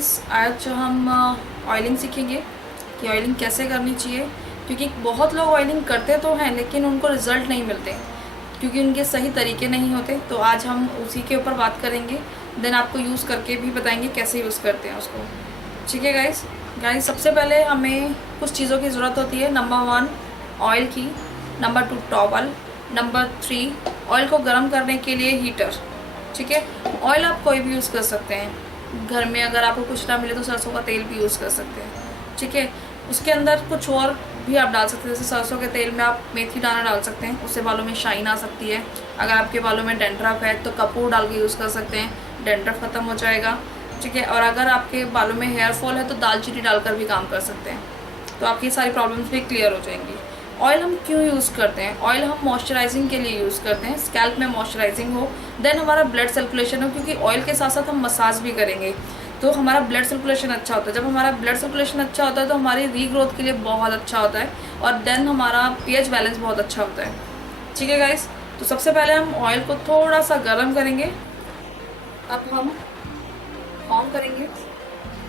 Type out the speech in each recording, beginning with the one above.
Guys, आज हम oiling सीखेंगे कि ऑयलिंग कैसे करनी चाहिए। क्योंकि बहुत लोग ऑयलिंग करते तो हैं लेकिन उनको रिज़ल्ट नहीं मिलते क्योंकि उनके सही तरीके नहीं होते। तो आज हम उसी के ऊपर बात करेंगे, देन आपको यूज़ करके भी बताएंगे कैसे यूज़ करते हैं उसको। ठीक है गाइस, सबसे पहले हमें कुछ चीज़ों की ज़रूरत होती है। नंबर 1 ऑयल की, नंबर 2 टॉवल, नंबर 3 ऑयल को गर्म करने के लिए हीटर। ठीक है, ऑयल आप कोई भी यूज़ कर सकते हैं। घर में अगर आपको कुछ ना मिले तो सरसों का तेल भी यूज़ कर सकते हैं। ठीक है, उसके अंदर कुछ और भी आप डाल सकते हैं, जैसे सरसों के तेल में आप मेथी दाना डाल सकते हैं, उससे बालों में शाइन आ सकती है। अगर आपके बालों में डैंड्रफ है तो कपूर डाल के यूज़ कर सकते हैं, डैंड्रफ ख़त्म हो जाएगा। ठीक है, और अगर आपके बालों में हेयर फॉल है तो दालचीनी डालकर भी काम कर सकते हैं, तो आपकी सारी प्रॉब्लम्स भी क्लियर हो जाएंगी। ऑयल हम क्यों यूज़ करते हैं? ऑयल हम मॉइस्चराइजिंग के लिए यूज़ करते हैं, स्कैल्प में मॉइस्चराइजिंग हो, देन हमारा ब्लड सर्कुलेशन हो, क्योंकि ऑयल के साथ साथ हम मसाज भी करेंगे तो हमारा ब्लड सर्कुलेशन अच्छा होता है। जब हमारा ब्लड सर्कुलेशन अच्छा होता है तो हमारी रीग्रोथ के लिए बहुत अच्छा होता है और देन हमारा पीएच बैलेंस बहुत अच्छा होता है। ठीक है गाइस, तो सबसे पहले हम ऑयल को थोड़ा सा गर्म करेंगे। अब हम ऑन करेंगे,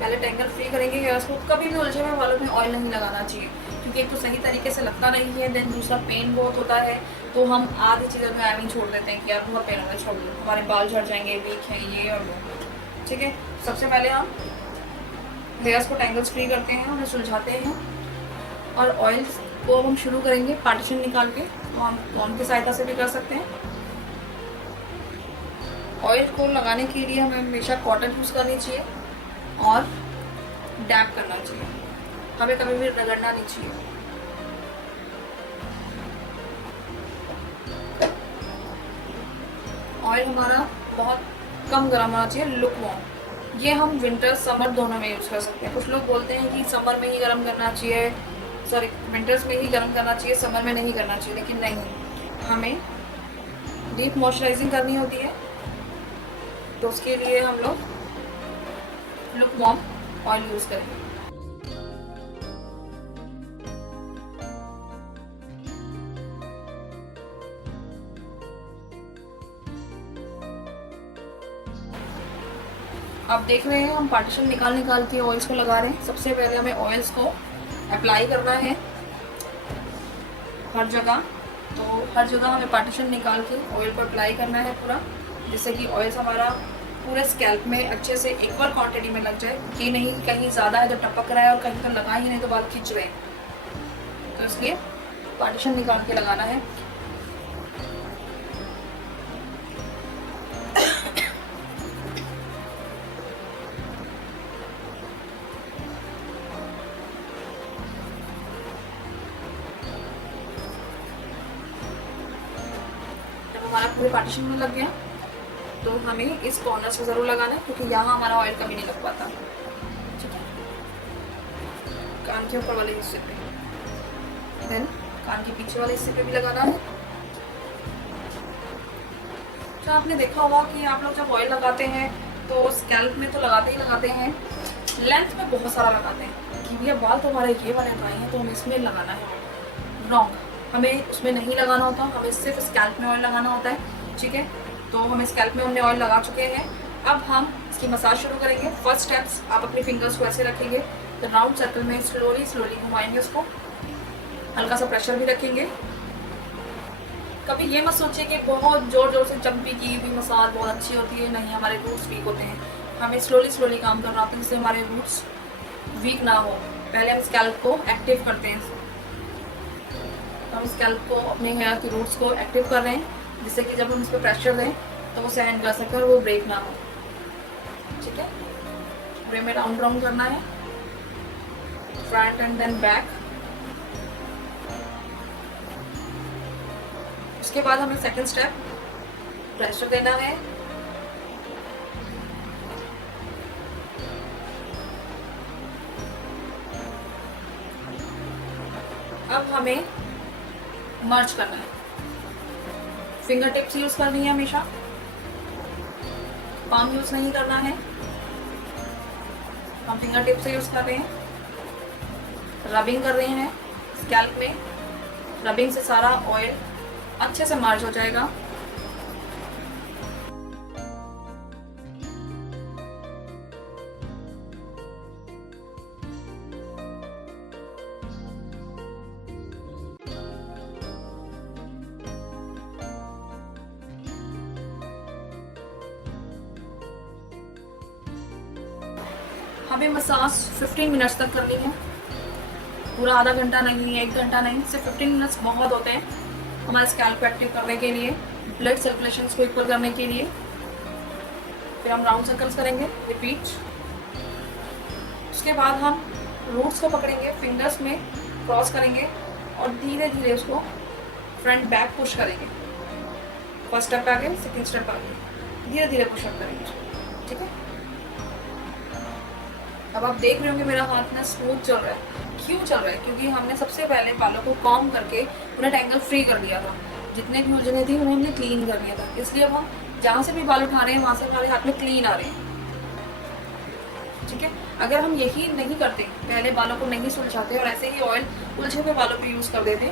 पहले टैंगल फ्री करेंगे हेयर्स को। कभी भी उलझे हुए बालों में ऑयल नहीं लगाना चाहिए क्योंकि एक तो सही तरीके से लगता नहीं है, देन दूसरा पेन बहुत होता है। तो हम आधी चीज़ों में एवं छोड़ देते हैं कि यार बहुत पेन होगा, छोड़ दो, हमारे बाल झड़ जाएंगे, वीक है ये और वो। ठीक है, सबसे पहले हम हेयर्स को टैंगल्स फ्री करते हैं, उन्हें सुलझाते हैं और ऑयल को हम शुरू करेंगे पार्टीशन निकाल के। तो हम कॉन की सहायता से भी कर सकते हैं। ऑयल को लगाने के लिए हमें हमेशा कॉटन यूज़ करनी चाहिए और डैप करना चाहिए, हमें कभी भी रगड़ना नहीं चाहिए। ऑयल हमारा बहुत कम गर्म होना चाहिए, लुक वार्म। ये हम विंटर समर दोनों में यूज़ कर सकते हैं। कुछ लोग बोलते हैं कि समर में ही गर्म करना चाहिए, सॉरी विंटर्स में ही गर्म करना चाहिए, समर में नहीं करना चाहिए, लेकिन नहीं, हमें डीप मॉइस्चराइजिंग करनी होती है तो उसके लिए हम लोग लुक वार्म ऑयल यूज़ करेंगे। आप देख रहे हैं हम पार्टीशन निकाल के ऑयल्स को लगा रहे हैं। सबसे पहले हमें ऑयल्स को अप्लाई करना है हर जगह। तो हर जगह हमें पार्टीशन निकाल के ऑयल को अप्लाई करना है पूरा, जिससे कि ऑयल्स हमारा पूरे स्कैल्प में अच्छे से इक्वल क्वांटिटी में लग जाए। ये नहीं कहीं ज़्यादा है तो टपक रहा है और कहीं तो लगा ही नहीं तो बाल खींच रहे हैं, तो इसलिए पार्टीशन निकाल के लगाना है। हमारा पूरे पार्टीशन में लग गया तो हमें इस कॉर्नर से ज़रूर लगाना है क्योंकि यहाँ हमारा ऑयल कभी नहीं लग पाता। ठीक है, कान के ऊपर वाले हिस्से पे, देन कान के पीछे वाले हिस्से पे भी लगाना है। तो आपने देखा होगा कि आप लोग जब ऑयल लगाते हैं तो स्कैल्प में तो लगाते ही लगाते हैं, लेंथ में बहुत सारा लगाते हैं कि भैया बाल तो हमारे ये वाले ड्राई हैं तो हमें इसमें लगाना है। रॉन्ग, हमें उसमें नहीं लगाना होता, हमें सिर्फ स्कैल्प में ऑयल लगाना होता है। ठीक है, तो हमें स्कैल्प में हमने ऑयल लगा चुके हैं। अब हम इसकी मसाज शुरू करेंगे। फर्स्ट स्टेप्स, आप अपने फिंगर्स को ऐसे रखेंगे तो राउंड सर्कल में स्लोली स्लोली घुमाएंगे उसको, हल्का सा प्रेशर भी रखेंगे। कभी ये मत सोचिए कि बहुत ज़ोर ज़ोर से चंपी की हुई मसाज बहुत अच्छी होती है, नहीं, हमारे रूट्स वीक होते हैं। हमें स्लोली स्लोली काम करना होता है जिससे हमारे रूट्स वीक ना हो। पहले हम स्कैल्प को एक्टिव करते हैं, हम स्कैल्प को, अपने हेयर के रूट्स को एक्टिव कर रहे हैं जिससे कि जब हम इस पर प्रेशर दें तो वो सहन कर सके और वो ब्रेक ना हो। ठीक है, फ्रे में राउंड राउंड करना है, फ्रंट एंड देन बैक। उसके बाद हमें सेकंड स्टेप प्रेशर देना है। अब हमें मर्ज करना है, फिंगर टिप्स यूज करनी है हमेशा, पाम यूज नहीं करना है। हम फिंगर टिप से यूज कर रहे हैं, रबिंग कर रहे हैं स्कैल्प में। रबिंग से सारा ऑयल अच्छे से मर्ज हो जाएगा। हमें मसाज 15 मिनट्स तक करनी है, पूरा आधा घंटा नहीं, 1 घंटा नहीं, सिर्फ 15 मिनट्स बहुत होते हैं हमारे स्कैल्प को एक्टिव करने के लिए, ब्लड सर्कुलेशन को इक्वल करने के लिए। फिर हम राउंड सर्कल्स करेंगे, रिपीट। उसके बाद हम रूट्स को पकड़ेंगे, फिंगर्स में क्रॉस करेंगे और धीरे धीरे उसको फ्रंट बैक पुश करेंगे। फर्स्ट स्टेप आगे, सेकंड स्टेप आगे, धीरे धीरे पुशअप करेंगे, ठीक है। अब आप देख रहे होंगे मेरा हाथ ना स्मूथ चल रहा है। क्यों चल रहा है? क्योंकि हमने सबसे पहले बालों को कॉम करके उन्हें टैंगल फ्री कर दिया था, जितने भी उलझने थी उन्हें हमने क्लीन कर दिया था। इसलिए अब हम जहाँ से भी बाल उठा रहे हैं वहाँ से हमारे हाथ में क्लीन आ रहे हैं, ठीक है। अगर हम यही नहीं करते, पहले बालों को नहीं सुलझाते और ऐसे ही ऑयल उलझे हुए बालों पे यूज़ कर देते,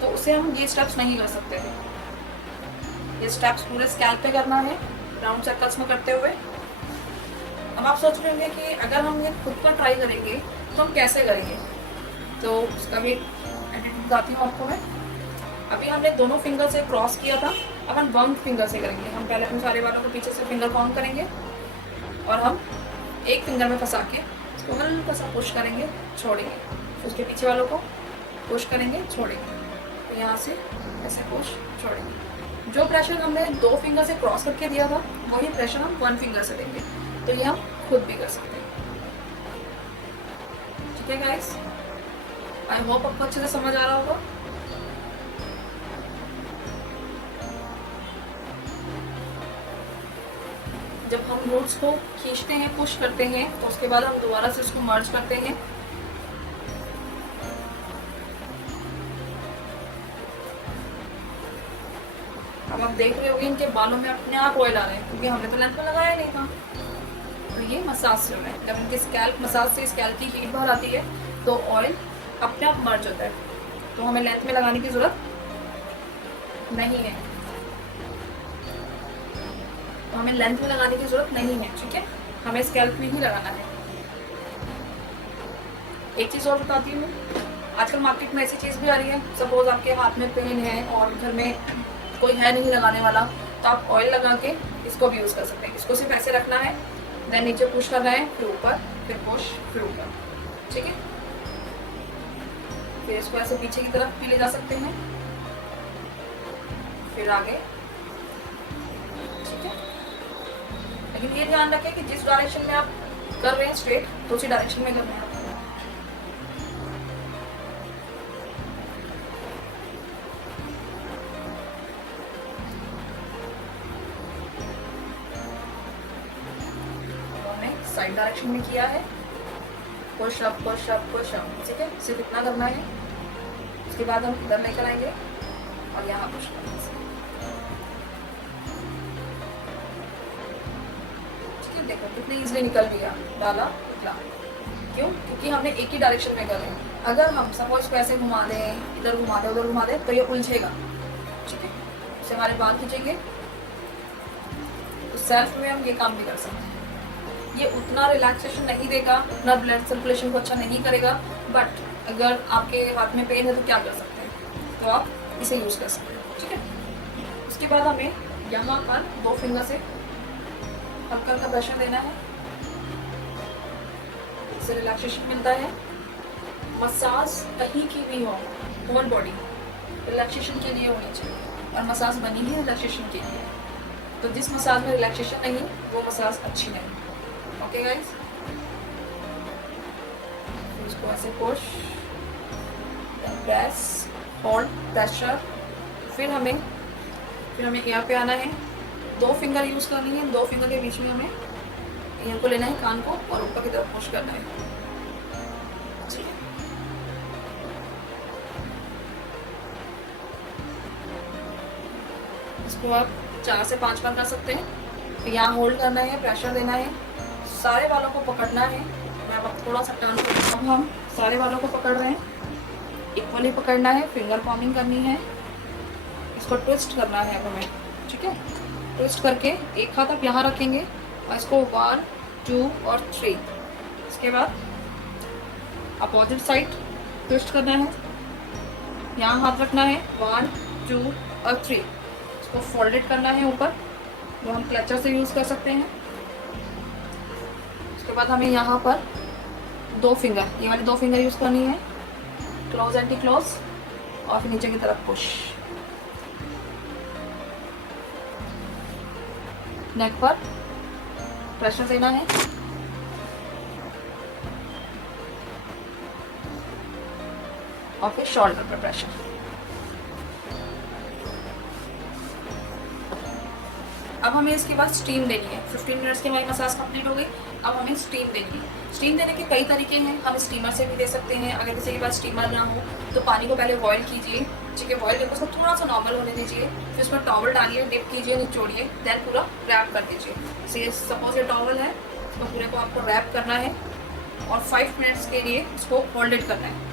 तो उससे हम ये स्टेप्स नहीं कर सकते थे। ये स्टेप्स पूरे स्कैल्प पे करना है, राउंड सर्कल्स में करते हुए। अब आप सोच रहे होंगे कि अगर हम ये खुद पर ट्राई करेंगे तो हम कैसे करेंगे, तो उसका भी एडिट बताती हूँ आपको मैं। अभी हमने दोनों फिंगर से क्रॉस किया था, अब हम वन फिंगर से करेंगे। हम पहले अपने सारे बालों को पीछे से फिंगर कॉम करेंगे और हम एक फिंगर में फंसा के इसको हल्का सा पुश करेंगे, छोड़ेंगे, उसके पीछे वालों को पुश करेंगे, छोड़ेंगे, तो यहाँ से ऐसे पुश छोड़ेंगे। जो प्रेशर हमने 2 फिंगर से क्रॉस करके दिया था वही प्रेशर हम 1 फिंगर से देंगे, तो ये हम खुद भी कर सकते हैं, ठीक है गाइस। आई होप आपको अच्छे से समझ आ रहा होगा। जब हम रूट्स को खींचते हैं, पुश करते हैं, तो उसके बाद हम दोबारा से इसको मर्ज करते हैं। अब आप देख रहे होंगे इनके बालों में अपने आप ऑयल आ रहे हैं, क्योंकि हमने तो लेंथ में लगाया नहीं था। तो ये मसाज से हो रहा है। जब इनके स्कैल्प मसाज से स्कैल्प की हीट बाहर आती है तो ऑयल अपने आप मर्ज होता है, तो हमें लेंथ में लगाने की जरूरत नहीं है, तो हमें लेंथ में लगाने की जरूरत नहीं है, ठीक है। हमें स्कैल्प में ही लगाना है। एक चीज़ और बताती हूँ, आजकल मार्केट में ऐसी चीज़ भी आ रही है, सपोज आपके हाथ में पेन है और घर में कोई है नहीं लगाने वाला, तो आप ऑयल लगा के इसको भी यूज़ कर सकते हैं। इसको सिर्फ ऐसे रखना है, देन नीचे पुश करना है, फिर ऊपर, फिर पुश, फिर ऊपर, ठीक है। फिर इसको ऐसे पीछे की तरफ भी ले जा सकते हैं, फिर आगे, ठीक है। लेकिन ये ध्यान रखें कि जिस डायरेक्शन में आप कर रहे हैं स्ट्रेट, तो उसी डायरेक्शन में करना है। साइड डायरेक्शन में किया है, push up push up push up, ठीक है। सिर्फ इतना करना है। उसके बाद हम इधर लेकर आएंगे और यहाँ पुश करेंगे, ठीक है। देखो कितने इजीली निकल गया, डाला निकला। क्यों? क्योंकि हमने एक ही डायरेक्शन में कर रहे हैं। अगर हम सपोज को ऐसे घुमा दें, इधर घुमा दें, उधर घुमा दें, तो ये उलझेगा, ठीक है। उससे हमारे बाल खींचेंगे। तो सेल्फ में हम ये काम भी कर सकते हैं। ये उतना रिलैक्सेशन नहीं देगा, उतना ब्लड सर्कुलेशन को अच्छा नहीं करेगा, बट अगर आपके हाथ में पेन है तो क्या कर सकते हैं, तो आप इसे यूज़ कर सकते हैं, ठीक है। उसके बाद हमें यहाँ पर 2 फिंगर से हल्का हल्का प्रेशर देना है, इससे रिलैक्सेशन मिलता है। मसाज कहीं की भी हो, होल बॉडी रिलैक्सेशन के लिए होनी चाहिए, और मसाज बनी ही रिलैक्सेशन के लिए। तो जिस मसाज में रिलैक्सेशन नहीं, वो मसाज अच्छी नहीं। ओके गाइस, इसको ऐसे पुश, प्रेस, होल्ड, प्रेशर। फिर हमें यहाँ पे आना है, 2 फिंगर यूज़ करनी है। 2 फिंगर के बीच में हमें यहाँ को लेना है, कान को, और ऊपर की तरफ पुश करना है, ठीक है। इसको आप 4 से 5 बार कर सकते हैं। फिर यहाँ होल्ड करना है, प्रेशर देना है, सारे बालों को पकड़ना है। मैं अब थोड़ा सा टर्न करूँ। अब हम सारे बालों को पकड़ रहे हैं, इक्वली पकड़ना है, फिंगर फॉर्मिंग करनी है, इसको ट्विस्ट करना है अब हमें, ठीक है। ट्विस्ट करके एक हाथ आप यहाँ रखेंगे और इसको 1 2 और 3, इसके बाद अपोजिट साइड ट्विस्ट करना है, यहाँ हाथ रखना है, 1 2 और 3, इसको फोल्डेड करना है ऊपर, जो हम क्लचर से यूज़ कर सकते हैं। उसके बाद हमें यहाँ पर 2 फिंगर, ये वाली 2 फिंगर यूज़ करनी है, क्लोज एंटी क्लोज, और फिर नीचे की तरफ पुश। नेक पर प्रेशर देना है, और फिर शोल्डर पर प्रेशर। अब हमें इसके बाद स्टीम देनी है। 15 मिनट्स की हमारी मसाज कंप्लीट हो गई। अब हमें स्टीम देनी है। स्टीम देने के कई तरीके हैं, हम स्टीमर से भी दे सकते हैं। अगर किसी के पास स्टीमर ना हो तो पानी को पहले बॉईल कीजिए, ठीक है, बॉईल करके उसको थोड़ा सा नॉर्मल होने दीजिए, फिर उसमें टॉवल डालिए, डिप कीजिए, निचोड़िए, देन पूरा रैप कर दीजिए। सपोज ये टॉवल है, तो पूरे को आपको रैप करना है और 5 मिनट्स के लिए उसको होल्ड करना है।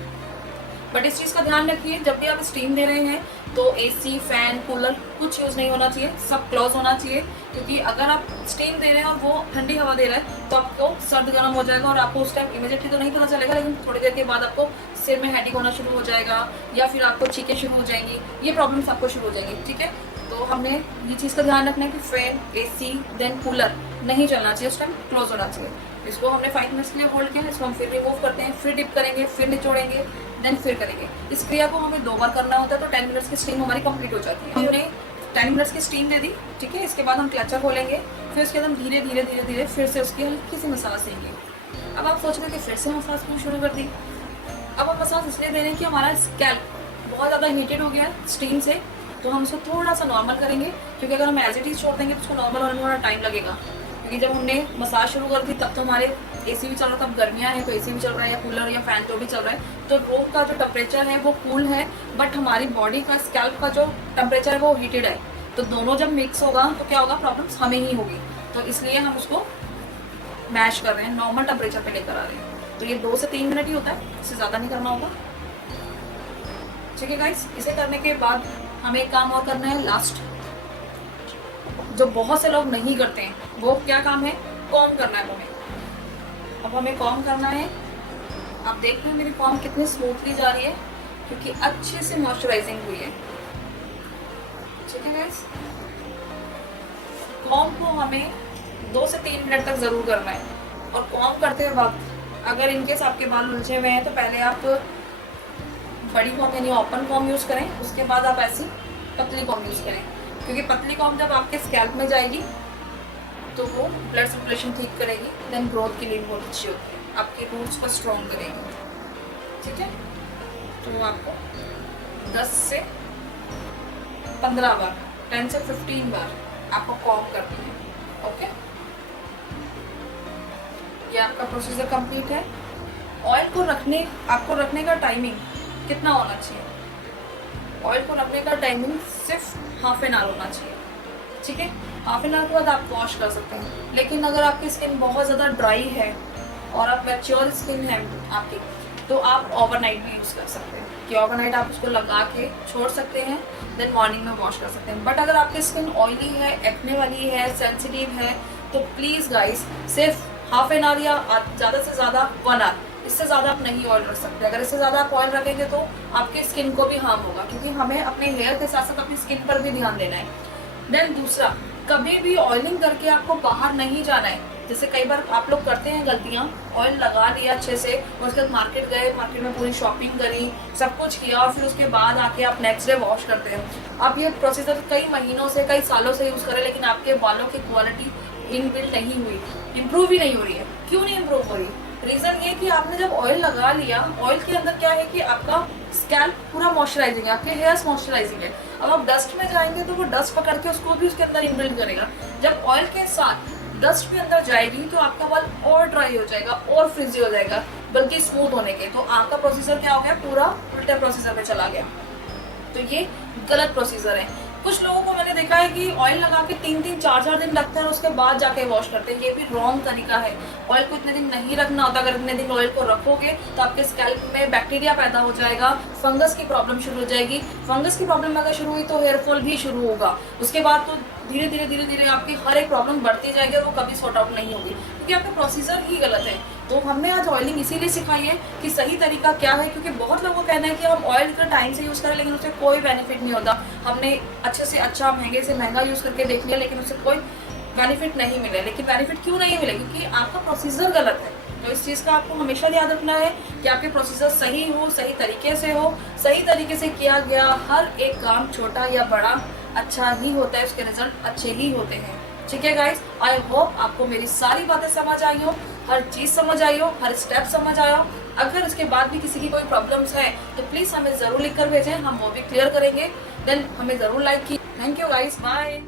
बट इस चीज़ का ध्यान रखिए, जब भी आप स्टीम दे रहे हैं तो एसी, फैन, कूलर कुछ यूज़ नहीं होना चाहिए, सब क्लोज होना चाहिए। क्योंकि अगर आप स्टीम दे रहे हैं और वो ठंडी हवा दे रहा है तो आपको सर्द गर्म हो जाएगा, और आपको उस टाइम इमीडिएटली तो नहीं पता चलेगा, लेकिन थोड़ी देर के बाद आपको सिर में हेडेक होना शुरू हो जाएगा, या फिर आपको चीखें शुरू हो जाएंगी, ये प्रॉब्लम्स आपको शुरू हो जाएंगी, ठीक है। तो हमने ये चीज़ का ध्यान रखना है कि फैन, एसी, देन कूलर नहीं चलना चाहिए, उस टाइम क्लोज होना चाहिए। इसको हमने 5 मिनट्स के लिए होल्ड किया, इसको हम फिर रिमूव करते हैं, फिर डिप करेंगे, फिर निचोड़ेंगे, देन फिर करेंगे। इस क्रिया को हमें 2 बार करना होता है, तो 10 मिनट्स की स्टीम हमारी कंप्लीट हो जाती है। हमने 10 मिनट्स की स्टीम दे दी, ठीक है। इसके बाद हम क्लचर खोलेंगे, फिर उसके बाद हम धीरे धीरे धीरे धीरे फिर से उसकी हल्की सी मसाज देंगे। अब आप सोच रहे कि फिर से मसाज क्यों शुरू कर दी। अब हम मसाज इसलिए दे रहे हैं कि हमारा स्कैल्प बहुत ज़्यादा हीटेड हो गया है स्टीम से, तो हम उसको थोड़ा सा नॉर्मल करेंगे। क्योंकि अगर हम एज इट इज़ छोड़ देंगे तो उसको नॉर्मल होने में थोड़ा टाइम लगेगा। क्योंकि जब हमने मसाज शुरू कर दी तब तो हमारे एसी भी चल रहा था, अब गर्मियाँ हैं तो एसी भी चल रहा है, या कूलर या फैन तो भी चल रहा है, तो रूम का जो टेम्परेचर है वो कूल है, बट हमारी बॉडी का, स्कैल्प का जो टेम्परेचर है वो हीटेड है। तो दोनों जब मिक्स होगा तो क्या होगा, प्रॉब्लम्स हमें ही होगी। तो इसलिए हम उसको मैश कर रहे हैं, नॉर्मल टेम्परेचर पे लेकर आ रहे हैं। तो ये 2 से 3 मिनट ही होता है, इससे ज़्यादा नहीं करना होगा, ठीक है गाइस। इसे करने के बाद हमें एक काम और करना है लास्ट, जो बहुत से लोग नहीं करते हैं। वो क्या काम है, कॉम्ब करना है हमें। अब हमें कॉम्ब करना है। आप देख रहे हैं मेरी कॉम्ब कितनी स्मूथली जा रही है, क्योंकि अच्छे से मॉइस्चराइजिंग हुई है, ठीक है गाइस। कॉम्ब को हमें 2 से 3 मिनट तक ज़रूर करना है। और कॉम्ब करते वक्त अगर इनकेस आपके बाल उलझे हुए हैं तो पहले आप बड़ी कॉम्ब यानी ओपन कॉम्ब यूज़ करें, उसके बाद आप ऐसी पतली कॉम्ब यूज़ करें। क्योंकि पतली कॉम्ब जब आपके स्कैल्प में जाएगी तो वो ब्लड सर्कुलेशन ठीक करेगी, देन ग्रोथ के लिए बहुत अच्छी होती है, आपके रूट्स को स्ट्रॉन्ग करेगी, ठीक है। तो आपको 10 से 15 बार, 10 से 15 बार आपको कॉम्ब करनी है, ओके। ये आपका प्रोसीजर कंप्लीट है। ऑयल को आपको रखने का टाइमिंग कितना होना चाहिए, ऑयल को रखने का टाइमिंग सिर्फ हाफ एन आवर होना चाहिए, ठीक है। हाफ एन आवर के बाद आप वॉश कर सकते हैं। लेकिन अगर आपकी स्किन बहुत ज़्यादा ड्राई है और आप मैच्योर स्किन है आपकी, तो आप ओवरनाइट भी यूज़ कर सकते हैं, कि ओवरनाइट आप उसको लगा के छोड़ सकते हैं, देन मॉर्निंग में वॉश कर सकते हैं। बट अगर आपकी स्किन ऑयली है, एक्ने वाली है, सेंसिटिव है, तो प्लीज़ गाइस सिर्फ हाफ एन आवर या ज़्यादा से ज़्यादा 1 आवर, इससे ज़्यादा आप नहीं ऑयल रख सकते। अगर इससे ज़्यादा आप ऑयल रखेंगे तो आपके स्किन को भी हार्म होगा, क्योंकि हमें अपने हेयर के साथ साथ अपनी स्किन पर भी ध्यान देना है। देन दूसरा, कभी भी ऑयलिंग करके आपको बाहर नहीं जाना है। जैसे कई बार आप लोग करते हैं गलतियाँ, ऑयल लगा लिया अच्छे से, और उसके बाद मार्केट गए, मार्केट में पूरी शॉपिंग करी, सब कुछ किया, और फिर उसके बाद आके आप नेक्स्ट डे वॉश करते हैं। आप ये प्रोसीजर कई महीनों से, कई सालों से यूज़ करें, लेकिन आपके बालों की क्वालिटी इनबिल्ट नहीं हुई, इम्प्रूव ही नहीं हो रही है। क्यों नहीं इम्प्रूव हो रही? रीज़न ये कि आपने जब ऑयल लगा लिया, ऑयल के अंदर क्या है कि आपका स्कैल्प पूरा मॉइस्चराइजिंग है, आपके हेयर्स मॉइस्चराइजिंग है। अब आप डस्ट में जाएंगे तो वो डस्ट पकड़ के उसको भी उसके अंदर इनबिल्ट करेगा। जब ऑयल के साथ डस्ट भी अंदर जाएगी तो आपका बाल और ड्राई हो जाएगा और फ्रिजी हो जाएगा, बल्कि स्मूथ होने के। तो आपका प्रोसीजर क्या हो गया, पूरा उल्टे प्रोसीजर में चला गया। तो ये गलत प्रोसीजर है। कुछ लोगों को मैंने देखा है कि ऑयल लगा के 3-3, 4-4 दिन रखते हैं और उसके बाद जाके वॉश करते हैं। ये भी रॉन्ग तरीका है। ऑयल को इतने दिन नहीं रखना होता। अगर इतने दिन ऑयल को रखोगे तो आपके स्कैल्प में बैक्टीरिया पैदा हो जाएगा, फंगस की प्रॉब्लम शुरू हो जाएगी। फंगस की प्रॉब्लम अगर शुरू हुई तो हेयर फॉल भी शुरू होगा। उसके बाद तो धीरे धीरे आपकी हर एक प्रॉब्लम बढ़ती जाएगी और वो कभी सॉर्ट आउट नहीं होगी, क्योंकि आपका प्रोसीजर ही गलत है। तो हमने आज ऑयलिंग इसीलिए सिखाई है कि सही तरीका क्या है, क्योंकि बहुत लोगों का कहना है कि हम ऑयल का टाइम से यूज़ करें लेकिन उससे कोई बेनिफिट नहीं होता। हमने अच्छे से अच्छा, महंगे से महंगा यूज़ करके देख लिया, लेकिन उससे कोई बेनिफिट नहीं मिले। लेकिन बेनिफिट क्यों नहीं मिले? क्योंकि आपका प्रोसीजर गलत है। तो इस चीज़ का आपको हमेशा याद रखना है कि आपके प्रोसीजर सही हो, सही तरीके से हो, सही तरीके से किया गया हर एक काम, छोटा या बड़ा, अच्छा ही होता है, उसके रिजल्ट अच्छे ही होते हैं। ठीक है गाइस, आई होप आपको मेरी सारी बातें समझ आई हो, हर चीज़ समझ आई हो, हर स्टेप समझ आया हो। अगर इसके बाद भी किसी की कोई प्रॉब्लम्स है तो प्लीज़ हमें ज़रूर लिख कर भेजें, हम वो भी क्लियर करेंगे। देन हमें ज़रूर लाइक की। Thank you guys, bye.